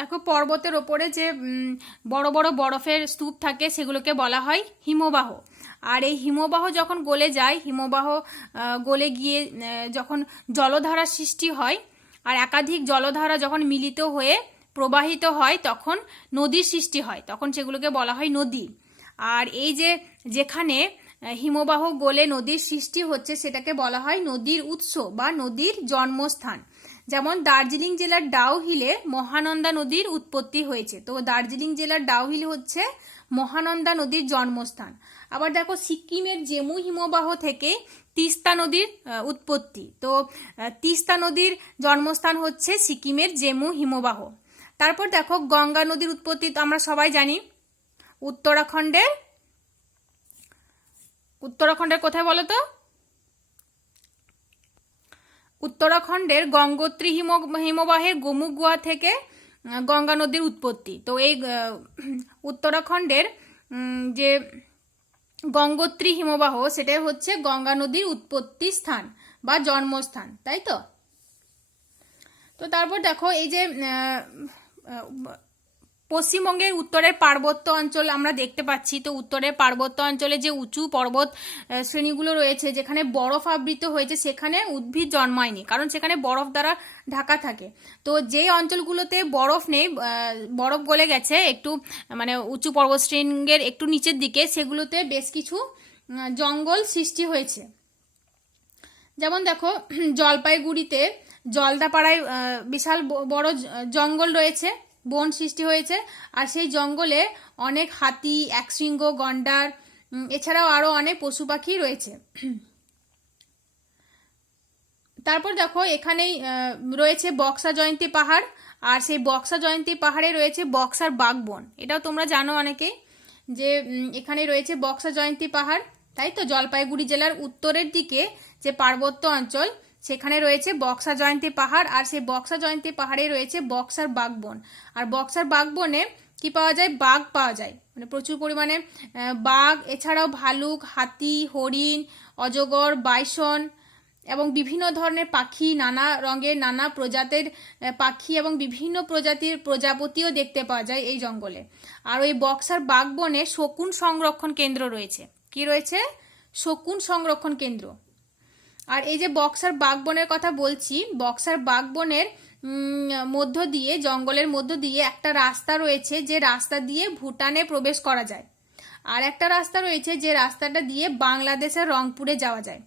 দেখো পর্বতের ওপরে যে বড় বড় বরফের স্তূপ থাকে সেগুলোকে বলা হয় হিমবাহ। আর এই হিমবাহ যখন গলে যায়, হিমবাহ গলে গিয়ে যখন জলধারা সৃষ্টি হয়, আর একাধিক জলধারা যখন মিলিত হয়ে প্রবাহিত হয় তখন নদীর সৃষ্টি হয়, তখন সেগুলোকে বলা হয় নদী। আর এই যে যেখানে হিমবাহ গলে নদীর সৃষ্টি হচ্ছে সেটাকে বলা হয় নদীর উৎস বা নদীর জন্মস্থান। যেমন দার্জিলিং জেলার ডাউহিলে মহানন্দা নদীর উৎপত্তি হয়েছে। তো দার্জিলিং জেলার ডাউহিল হচ্ছে মহানন্দা নদীর জন্মস্থান। আবার দেখো সিকিমের জেমু হিমবাহ থেকে তিস্তা নদীর উৎপত্তি। তো তিস্তা নদীর জন্মস্থান হচ্ছে সিকিমের জেমু হিমবাহ। তারপর দেখো গঙ্গা নদীর উৎপত্তি তো আমরা সবাই জানি, উত্তরাখণ্ডের কোথায় বলো তো? উত্তরাখণ্ডের গঙ্গোত্রী হিমবাহের গোমুখ গুহা থেকে গঙ্গা নদীর উৎপত্তি। তো এই উত্তরাখণ্ডের যে গঙ্গোত্রী হিমবাহ সেটাই হচ্ছে গঙ্গা নদীর উৎপত্তি স্থান বা জন্মস্থান, তাই তো? তো তারপর দেখো এই যে পশ্চিমবঙ্গের উত্তরের পার্বত্য অঞ্চল আমরা দেখতে পাচ্ছি। তো উত্তরের পার্বত্য অঞ্চলে যে উঁচু পর্বত শ্রেণীগুলো রয়েছে যেখানে বরফ আবৃত হয়েছে সেখানে উদ্ভিদ জন্মায়নি, কারণ সেখানে বরফ দ্বারা ঢাকা থাকে। তো যে অঞ্চলগুলোতে বরফ নেই, বরফ গলে গেছে একটু মানে উঁচু পর্বত শ্রেণীর একটু নিচের দিকে, সেগুলোতে বেশ কিছু জঙ্গল সৃষ্টি হয়েছে। যেমন দেখো জলপাইগুড়িতে জলদাপাড়ায় বিশাল বড় জঙ্গল রয়েছে, বন সৃষ্টি হয়েছে। আর সেই জঙ্গলে অনেক হাতি, একশৃঙ্গ, গন্ডার এছাড়াও আরো অনেক পশু পাখি রয়েছে। তারপর দেখো এখানেই রয়েছে বক্সা জয়ন্তী পাহাড়, আর সেই বক্সা জয়ন্তী পাহাড়ে রয়েছে বক্সার বাঘবন। এটাও তোমরা জানো অনেকেই যে এখানে রয়েছে বক্সা জয়ন্তী পাহাড়, তাই তো? জলপাইগুড়ি জেলার উত্তরের দিকে যে পার্বত্য অঞ্চল সেখানে রয়েছে বক্সা জয়ন্তী পাহাড়, আর সেই বক্সা জয়ন্তী পাহাড়ে রয়েছে বক্সার বাঘবন। আর বক্সার বাঘবনে কি পাওয়া যায়? বাঘ পাওয়া যায়, মানে প্রচুর পরিমাণে বাঘ, এছাড়াও ভালুক, হাতি, হরিণ, অজগর, বাইসন এবং বিভিন্ন ধরনের পাখি, নানা রঙের নানা প্রজাতির পাখি এবং বিভিন্ন প্রজাতির প্রজাপতিও দেখতে পাওয়া যায় এই জঙ্গলে। আর ওই বক্সার বাঘবনে শকুন সংরক্ষণ কেন্দ্র রয়েছে। কি রয়েছে? শকুন সংরক্ষণ কেন্দ্র। আর এই যে বক্সার বাঘবনের কথা বলছি, বক্সার বাঘবনের মধ্য দিয়ে, জঙ্গলের মধ্য দিয়ে একটা রাস্তা রয়েছে, যে রাস্তা দিয়ে ভুটানে প্রবেশ করা যায়। আর একটা রাস্তা রয়েছে যে রাস্তাটা দিয়ে বাংলাদেশের রংপুরে যাওয়া যায়।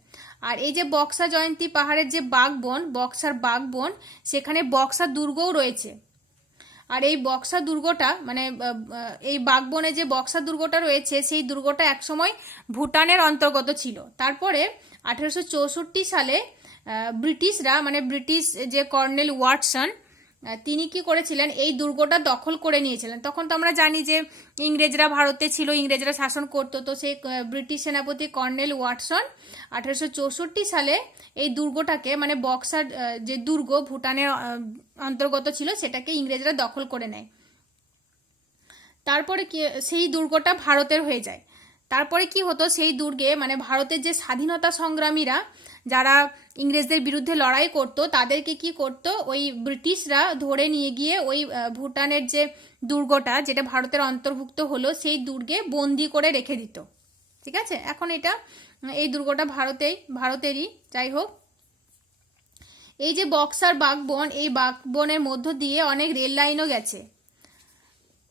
আর এই যে বক্সা জয়ন্তী পাহাড়ের যে বাঘবন, বক্সার বাঘবন, সেখানে বক্সা দুর্গও রয়েছে। আর এই বক্সা দুর্গটা মানে এই বাঘবনে যে বক্সা দুর্গটা রয়েছে সেই দুর্গটা একসময় ভুটানের অন্তর্গত ছিল। তারপরে 1864 সালে ব্রিটিশরা, মানে ব্রিটিশ যে কর্নেল ওয়াটসন, তিনি কি করেছিলেন? এই দুর্গটা দখল করে নিয়েছিলেন। তখন তো আমরা জানি যে ইংরেজরা ভারতে ছিল, ইংরেজরা শাসন করতো। তো সেই ব্রিটিশ সেনাপতি কর্নেল ওয়াটসন 1864 সালে এই দুর্গটাকে, মানে বক্সার যে দুর্গ ভুটানের অন্তর্গত ছিল, সেটাকে ইংরেজরা দখল করে নেয়। তারপরে কি সেই দুর্গটা ভারতের হয়ে যায়। তারপরে কি হতো? সেই দুর্গে মানে ভারতের যে স্বাধীনতা সংগ্রামীরা যারা ইংরেজদের বিরুদ্ধে লড়াই করত, তাদেরকে কি করত? ওই ব্রিটিশরা ধরে নিয়ে গিয়ে ওই ভুটানের যে দুর্গটা, যেটা ভারতের অন্তর্ভুক্ত হলো, সেই দুর্গে বন্দি করে রেখে দিত। ঠিক আছে? এখন এই দুর্গটা ভারতেরই। যাই হোক, এই যে বক্সার বাঘবন, এই বাঘবনের মধ্য দিয়ে অনেক রেল লাইনও গেছে।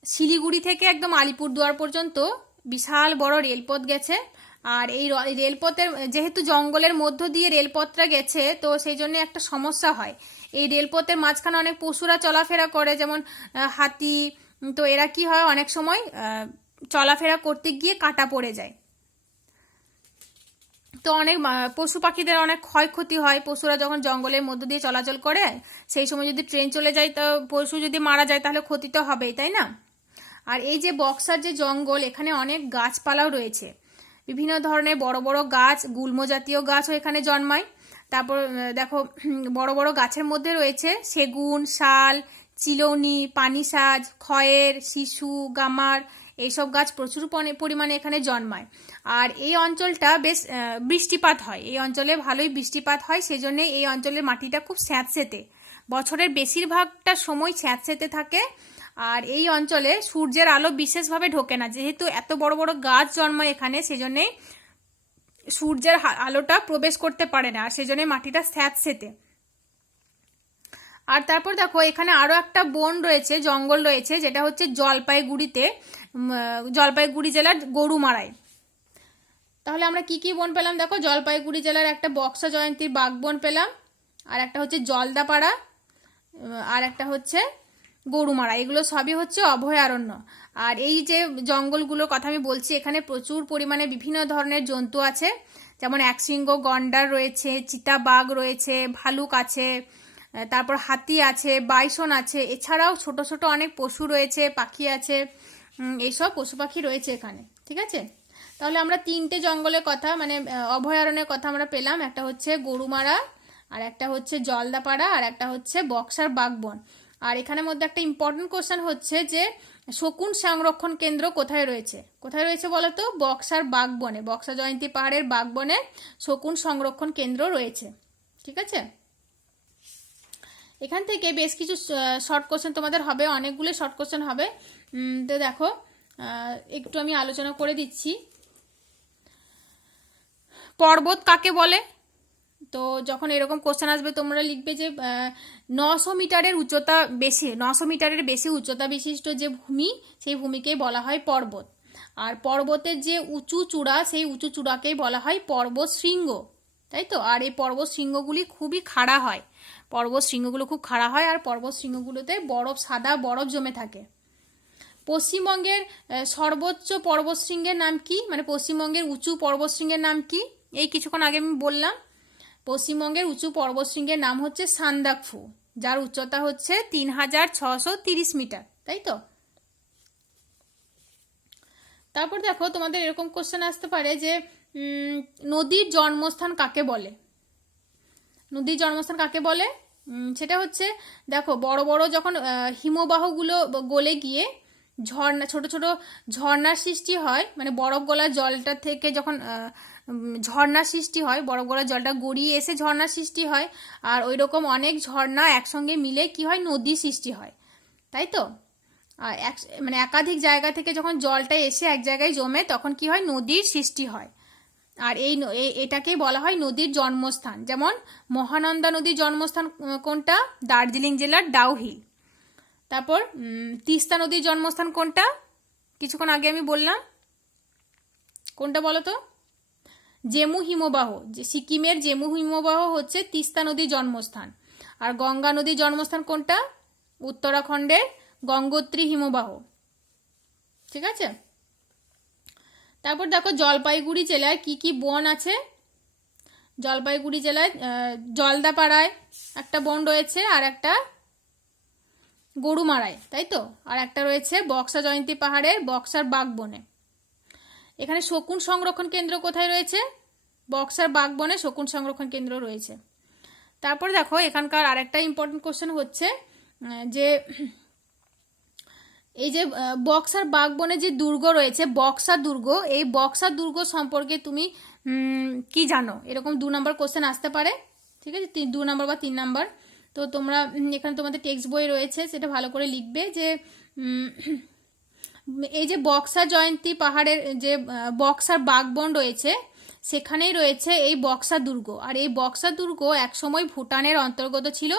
শিলিগুড়ি থেকে একদম আলিপুরদুয়ার পর্যন্ত বিশাল বড় রেলপথ গেছে। আর এই রেলপথের, যেহেতু জঙ্গলের মধ্য দিয়ে রেলপথটা গেছে, তো সেই জন্য একটা সমস্যা হয়। এই রেলপথের মাঝখানে অনেক পশুরা চলাফেরা করে, যেমন হাতি। তো এরা কি হয়, অনেক সময় চলাফেরা করতে গিয়ে কাটা পড়ে যায়। তো অনেক পশু পাখিদের অনেক ক্ষয়ক্ষতি হয়। পশুরা যখন জঙ্গলের মধ্য দিয়ে চলাচল করে, সেই সময় যদি ট্রেন চলে যায়, তো পশু যদি মারা যায় তাহলে ক্ষতি তো হবেই, তাই না? আর এই যে বক্সার যে জঙ্গল, এখানে অনেক গাছপালাও রয়েছে। বিভিন্ন ধরনের বড় বড় গাছ, গুল্ম জাতীয় গাছও এখানে জন্মায়। তারপর দেখো বড় বড় গাছের মধ্যে রয়েছে সেগুন, শাল, চিলৌনি, পানিসাজ, খয়ের, শিশু, গামার, এইসব গাছ প্রচুর পরিমাণে এখানে জন্মায়। আর এই অঞ্চলটা বেশ বৃষ্টিপাত হয়, এই অঞ্চলে ভালোই বৃষ্টিপাত হয়, সেজন্য এই অঞ্চলের মাটিটা খুব স্যাঁতসেঁতে বছরের বেশিরভাগটা সময় স্যাঁতসেঁতে থাকে। আর এই অঞ্চলে সূর্যের আলো বিশেষভাবে ঢোকে না, যেহেতু এত বড় বড় গাছ জন্মায় এখানে, সেজন্যই সূর্যের আলোটা প্রবেশ করতে পারে না, আর সেজন্যই মাটিটা স্যাঁতসেঁতে। আর তারপর দেখো এখানে আরও একটা বন রয়েছে, জঙ্গল রয়েছে, যেটা হচ্ছে জলপাইগুড়িতে, জলপাইগুড়ি জেলার গরুমারায়। তাহলে আমরা কি কি বন পেলাম দেখো, জলপাইগুড়ি জেলার একটা বক্সা জয়ন্তীর বাঘ বন পেলাম, আর একটা হচ্ছে জলদাপাড়া, আর একটা হচ্ছে গরুমারা। এগুলো সবই হচ্ছে অভয়ারণ্য। আর এই যে জঙ্গলগুলোর কথা আমি বলছি, এখানে প্রচুর পরিমাণে বিভিন্ন ধরনের জন্তু আছে, যেমন একশৃঙ্গ গন্ডার রয়েছে, চিতাবাঘ রয়েছে, ভালুক আছে, তারপর হাতি আছে, বাইসন আছে, এছাড়াও ছোট ছোট অনেক পশু রয়েছে, পাখি আছে, এইসব পশু পাখি রয়েছে এখানে। ঠিক আছে, তাহলে আমরা তিনটে জঙ্গলের কথা মানে অভয়ারণ্যের কথা আমরা পেলাম, একটা হচ্ছে গরুমারা, আর একটা হচ্ছে জলদাপাড়া, আর একটা হচ্ছে বক্সার বাঘবন। আর এখানের মধ্যে একটা ইম্পর্টেন্ট কোশ্চেন হচ্ছে যে শকুন সংরক্ষণ কেন্দ্র কোথায় রয়েছে, কোথায় রয়েছে বলো তো? বক্সার বাঘবনে, বক্সা জয়ন্তী পাহাড়ের বাঘবনে শকুন সংরক্ষণ কেন্দ্র রয়েছে। ঠিক আছে, এখান থেকে বেশ কিছু শর্ট কোশ্চেন তোমাদের হবে, অনেকগুলো শর্ট কোশ্চেন হবে। তো দেখো একটু আমি আলোচনা করে দিচ্ছি। পর্বত কাকে বলে? তো যখন এরকম কোশ্চেন আসবে তোমরা লিখবে যে 900 মিটারের উচ্চতা বেশি, 900 মিটারের বেশি উচ্চতা বিশিষ্ট যে ভূমি, সেই ভূমিকেই বলা হয় পর্বত। আর পর্বতের যে উঁচু চূড়া, সেই উঁচু চূড়াকেই বলা হয় পর্বত শৃঙ্গ, তাই তো? আর এই পর্বত শৃঙ্গগুলি খুবই খাড়া হয়, পর্বত শৃঙ্গগুলো খুব খাড়া হয়, আর পর্বত শৃঙ্গগুলোতে বরফ, সাদা বরফ জমে থাকে। পশ্চিমবঙ্গের সর্বোচ্চ পর্বতশৃঙ্গের নাম কি, মানে পশ্চিমবঙ্গের উঁচু পর্বতশৃঙ্গের নাম কি? এই কিছুক্ষণ আগে আমি বললাম, পশ্চিমবঙ্গের উঁচু পর্বতশৃঙ্গের নাম হচ্ছে সান্দাকফু, যার উচ্চতা হচ্ছে 3630 মিটার, তাই তো? তারপর দেখো তোমাদের এরকম কোশ্চেন আসতে পারে যে নদীর জন্মস্থান কাকে বলে? নদীর জন্মস্থান কাকে বলে? সেটা হচ্ছে দেখো বড় বড় যখন হিমবাহগুলো গলে গিয়ে ঝর্ণা, ছোট ছোট ঝর্ণার সৃষ্টি হয়, মানে বরফ গলা জলটা থেকে যখন ঝর্ণার সৃষ্টি হয়, বরফ গলা জলটা গড়িয়ে এসে ঝর্ণার সৃষ্টি হয়, আর ওই রকম অনেক ঝর্ণা একসঙ্গে মিলে কি হয়, নদী সৃষ্টি হয়, তাই তো? আর মানে একাধিক জায়গা থেকে যখন জলটা এসে এক জায়গায় জমে, তখন কি হয়, নদীর সৃষ্টি হয়। আর এটাকেই বলা হয় নদীর জন্মস্থান। যেমন মহানন্দা নদীর জন্মস্থান কোনটা? দার্জিলিং জেলার ডাউহিল। তারপর তিস্তা নদীর জন্মস্থান কোনটা? কিছুক্ষণ আগে আমি বললাম, কোনটা বলো তো? জেমু হিমবাহ, যে সিকিমের জেমু হিমবাহ হচ্ছে তিস্তা নদীর জন্মস্থান। আর গঙ্গা নদীর জন্মস্থান কোনটা? উত্তরাখণ্ডের গঙ্গোত্রী হিমবাহ। ঠিক আছে, তারপর দেখো জলপাইগুড়ি জেলায় কি কি বন আছে। জলপাইগুড়ি জেলায় জলদাপাড়ায় একটা বন রয়েছে, আর একটা গরুমারায়, তাই তো? আর একটা রয়েছে বক্সা জয়ন্তী পাহাড়ের বক্সার বাঘবনে। এখানে শকুন সংরক্ষণ কেন্দ্র কোথায় রয়েছে? বক্সার বাঘবনে শকুন সংরক্ষণ কেন্দ্র রয়েছে। তারপর দেখো এখানকার আরেকটা ইম্পর্টেন্ট কোশ্চেন হচ্ছে যে এই যে বক্সার বাঘবনে যে দুর্গ রয়েছে, বক্সা দুর্গ, এই বক্সা দুর্গ সম্পর্কে তুমি কি জানো? এরকম 2 নম্বর কোশ্চেন আসতে পারে। ঠিক আছে, 2 নম্বর বা 3 নম্বর। তো তোমরা এখানে তোমাদের টেক্সট বই রয়েছে, সেটা ভালো করে লিখবে যে এই যে বক্সা জয়ন্তী পাহাড়ের যে বক্সার বাঘবন রয়েছে, সেখানেই রয়েছে এই বক্সা দুর্গ। আর এই বক্সা দুর্গ একসময় ভুটানের অন্তর্গত ছিল।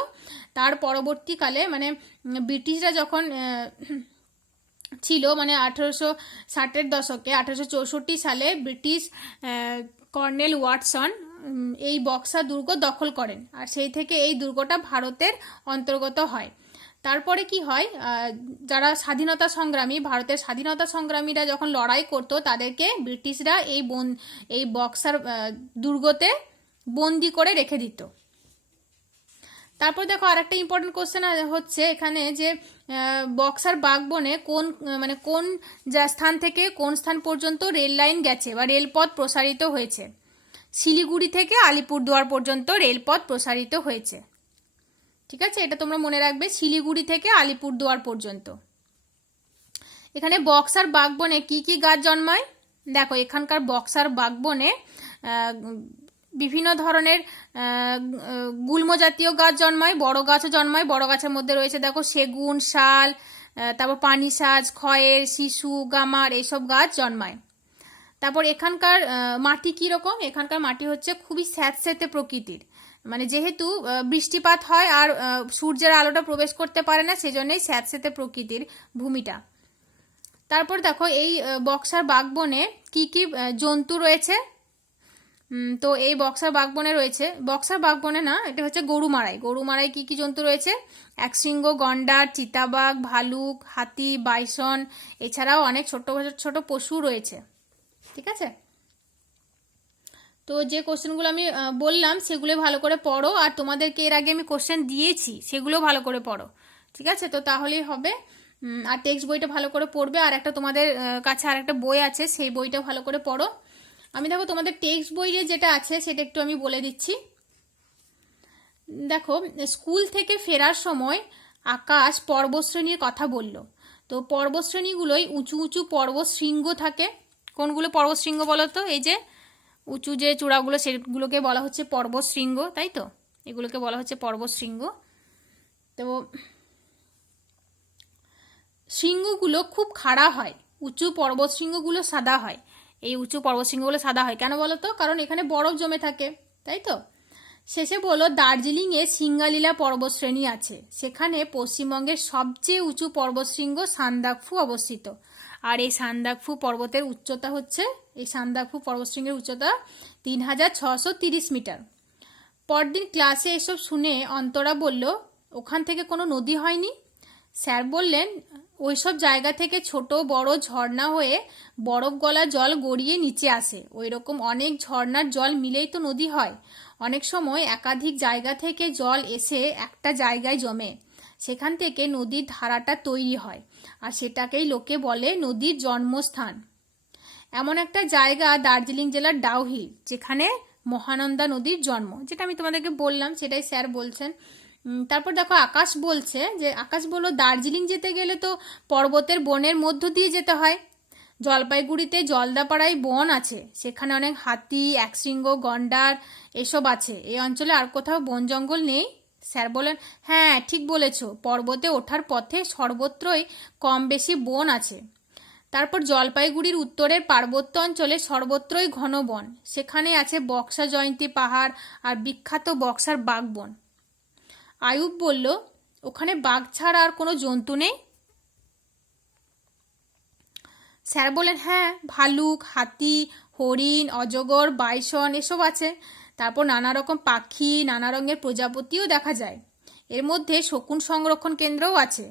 তার পরবর্তীকালে মানে ব্রিটিশরা যখন ছিল, মানে 1860-এর দশকে, 1864 সালে ব্রিটিশ কর্নেল ওয়াটসন এই বক্সা দুর্গ দখল করেন, আর সেই থেকে এই দুর্গটা ভারতের অন্তর্গত হয়। তারপরে কি হয়, যারা স্বাধীনতা সংগ্রামী, ভারতের স্বাধীনতা সংগ্রামীরা যখন লড়াই করতো, তাদেরকে ব্রিটিশরা এই বক্সার দুর্গতে বন্দি করে রেখে দিত। তারপর দেখো আরেকটা ইম্পর্টেন্ট কোশ্চেন হচ্ছে এখানে যে বক্সার বাঘবনে কোন স্থান থেকে কোন স্থান পর্যন্ত রেল লাইন গেছে বা রেলপথ প্রসারিত হয়েছে? শিলিগুড়ি থেকে আলিপুরদুয়ার পর্যন্ত রেলপথ প্রসারিত হয়েছে। ঠিক আছে, এটা তোমরা মনে রাখবে, শিলিগুড়ি থেকে আলিপুরদুয়ার পর্যন্ত। এখানে বক্সার বাঘবনে কি কি গাছ জন্মায়? দেখো এখানকার বক্সার বাঘবনে বিভিন্ন ধরনের গুল্ম জাতীয় গাছ জন্মায়, বড় গাছও জন্মায়। বড় গাছের মধ্যে রয়েছে দেখো সেগুন, শাল, তারপর পানিসাজ, খয়ের, শিশু, গামার এইসব গাছ জন্মায়। তারপর এখানকার মাটি কীরকম, এখানকার মাটি হচ্ছে খুবই স্যাঁতস্যাঁতে প্রকৃতির, মানে যেহেতু বৃষ্টিপাত হয় আর সূর্যের আলোটা প্রবেশ করতে পারে না, সেজন্যই স্যাঁতস্যাঁতে প্রকৃতির ভূমিটা। তারপর দেখো এই বক্সার বাগবনে কি কি জন্তু রয়েছে। তো এই বক্সার বাগবনে রয়েছে, বক্সার বাগবনে না, এটা হচ্ছে গরুমারাই। গরুমারাই কি কি জন্তু রয়েছে? একশৃঙ্গ, গন্ডার, চিতাবাঘ, ভালুক, হাতি, বাইসন, এছাড়াও অনেক ছোট ছোট পশু রয়েছে। ঠিক আছে, তো যে কোশ্চেনগুলো আমি বললাম সেগুলো ভালো করে পড়ো, আর তোমাদেরকে এর আগে আমি কোশ্চেন দিয়েছি সেগুলো ভালো করে পড়ো। ঠিক আছে, তো তাহলেই হবে। আর টেক্সট বইটা ভালো করে পড়বে, আর একটা তোমাদের কাছে আর একটা বই আছে, সেই বইটা ভালো করে পড়ো। আমি দেখো তোমাদের টেক্সট বইয়ে যেটা আছে সেটা একটু আমি বলে দিচ্ছি। দেখো, স্কুল থেকে ফেরার সময় আকাশ পর্বতশ্রেণীর কথা বলল। তো পর্বতশ্রেণীগুলোই উঁচু উঁচু পর্বত শৃঙ্গ থাকে। কোনগুলো পর্বত শৃঙ্গ বলো তো? এই যে উঁচু যে চূড়াগুলো সেগুলোকে বলা হচ্ছে পর্বত শৃঙ্গ, তাই তো? এগুলোকে বলা হচ্ছে পর্বত শৃঙ্গ। তো শৃঙ্গগুলো খুব খাড়া হয়, উঁচু পর্বত শৃঙ্গগুলো সাদা হয়। এই উঁচু পর্বত শৃঙ্গগুলো সাদা হয় কেন বলো তো? কারণ এখানে বরফ জমে থাকে, তাই তো? শেষে বলো, দার্জিলিংয়ে সিঙ্গালীলা পর্বতশ্রেণী আছে, সেখানে পশ্চিমবঙ্গের সবচেয়ে উঁচু পর্বতশৃঙ্গ সান্দাকফু অবস্থিত। আর এই সান্দাকফু পর্বতের উচ্চতা হচ্ছে, এই সান্দাকফু পর্বতশৃঙ্গের উচ্চতা 3630 মিটার। পরদিন ক্লাসে এসব শুনে অন্তরা বলল, ওখান থেকে কোনো নদী হয়নি? স্যার বললেন, ওইসব জায়গা থেকে ছোট বড় ঝর্ণা হয়ে বরফ গলা জল গড়িয়ে নিচে আসে, ওই রকম অনেক ঝর্ণার জল মিলেই তো নদী হয়। অনেক সময় একাধিক জায়গা থেকে জল এসে একটা জায়গায় জমে, সেখান থেকে নদীর ধারাটা তৈরি হয়, আর সেটাকেই লোকে বলে নদীর জন্মস্থান। এমন একটা জায়গা দার্জিলিং জেলার ডাউহিল, যেখানে মহানন্দা নদীর জন্ম, যেটা আমি তোমাদেরকে বললাম সেটাই স্যার বলছেন। তারপর দেখো আকাশ বলছে যে, আকাশ বলল, দার্জিলিং যেতে গেলে তো পর্বতের বনের মধ্য দিয়ে যেতে হয়। জলপাইগুড়িতে জলদাপাড়ায় বন আছে, সেখানে অনেক হাতি, একশৃঙ্গ, গন্ডার এসব আছে। এই অঞ্চলে আর কোথাও বন জঙ্গল নেই? স্যার বলেন, হ্যাঁ ঠিক বলেছ, পর্বতে ওঠার পথে সর্বত্রই কম বেশি বন আছে। তারপর জলপাইগুড়ির উত্তরের পার্বত্য অঞ্চলে সর্বত্রই ঘন বন, সেখানে আছে বক্সা জয়ন্তী পাহাড় আর বিখ্যাত বক্সার বাঘবন। আয়ুব বলল, ওখানে বাঘ ছাড়া আর কোনো জন্তু নেই? স্যার বলেন, হ্যাঁ, ভালুক, হাতি, হরিণ, অজগর, বাইসন এসব আছে। তারপর নানা রকম পাখি, নানা রঙের প্রজাপতিও দেখা যায়। এর মধ্যে শকুন সংরক্ষণ কেন্দ্রও আছে।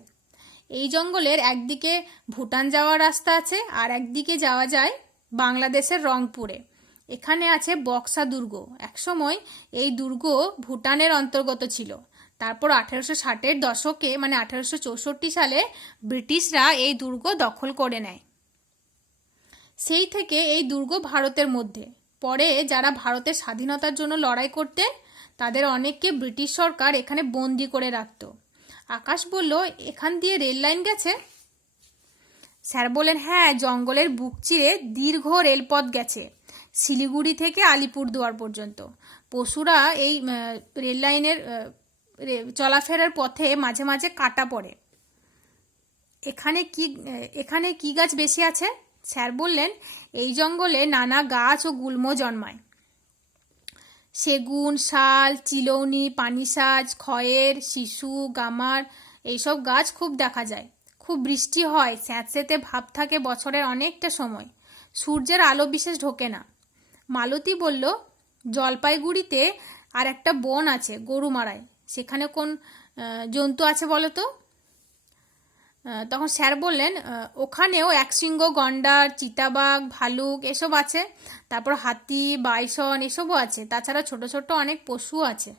এই জঙ্গলের একদিকে ভুটান যাওয়ার রাস্তা আছে, আর একদিকে যাওয়া যায় বাংলাদেশের রংপুরে। এখানে আছে বক্সা দুর্গ। একসময় এই দুর্গ ভুটানের অন্তর্গত ছিল। তারপর 1860-এর দশকে, মানে 1864 সালে ব্রিটিশরা এই দুর্গ দখল করে নেয়। সেই থেকে এই দুর্গ ভারতের মধ্যে। পরে যারা ভারতের স্বাধীনতার জন্য লড়াই করতেন, তাদের অনেককে ব্রিটিশ সরকার এখানে বন্দি করে রাখত। আকাশ বলল, এখান দিয়ে রেল লাইন গেছে? স্যার বলেন, হ্যাঁ, জঙ্গলের বুক চিরে দীর্ঘ রেলপথ গেছে, শিলিগুড়ি থেকে আলিপুরদুয়ার পর্যন্ত। পশুরা এই রেল লাইনের চলাফেরার পথে মাঝে মাঝে কাটা পড়ে। এখানে কি গাছ বেশি আছে? স্যার বললেন, এই জঙ্গলে নানা গাছ ও গুল্ম জন্মায়। সেগুন, শাল, চিলৌনি, পানিসাজ, খয়ের, শিশু, গামার এইসব গাছ খুব দেখা যায়। খুব বৃষ্টি হয়, স্যাঁতস্যাঁতে ভাব থাকে বছরের অনেকটা সময়, সূর্যের আলো বিশেষ ঢোকে না। মালতী বলল, জলপাইগুড়িতে আর একটা বন আছে গরুমারায়, সেখানে কোন জন্তু আছে বলো তো? তখন স্যার বললেন, ওখানেও একশৃঙ্গ, গন্ডার, চিতাবাঘ, ভালুক এসব আছে। তারপর হাতি, বাইসন এসবও আছে। তাছাড়া ছোট ছোট অনেক পশু আছে।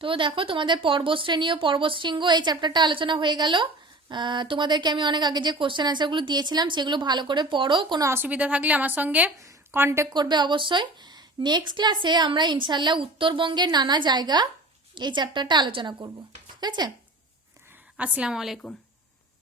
তো দেখো, তোমাদের পর্বতশ্রেণী ও পর্বতশৃঙ্গ এই চ্যাপ্টারটা আলোচনা হয়ে গেল। তোমাদেরকে আমি অনেক আগে যে কোশ্চেন আনসারগুলো দিয়েছিলাম সেগুলো ভালো করে পড়ো। কোনো অসুবিধা থাকলে আমার সঙ্গে কন্ট্যাক্ট করবে অবশ্যই। নেক্সট ক্লাসে আমরা ইনশাল্লাহ উত্তরবঙ্গের নানা জায়গা এই চ্যাপ্টারটা আলোচনা করব। ঠিক আছে, আসসালামু আলাইকুম।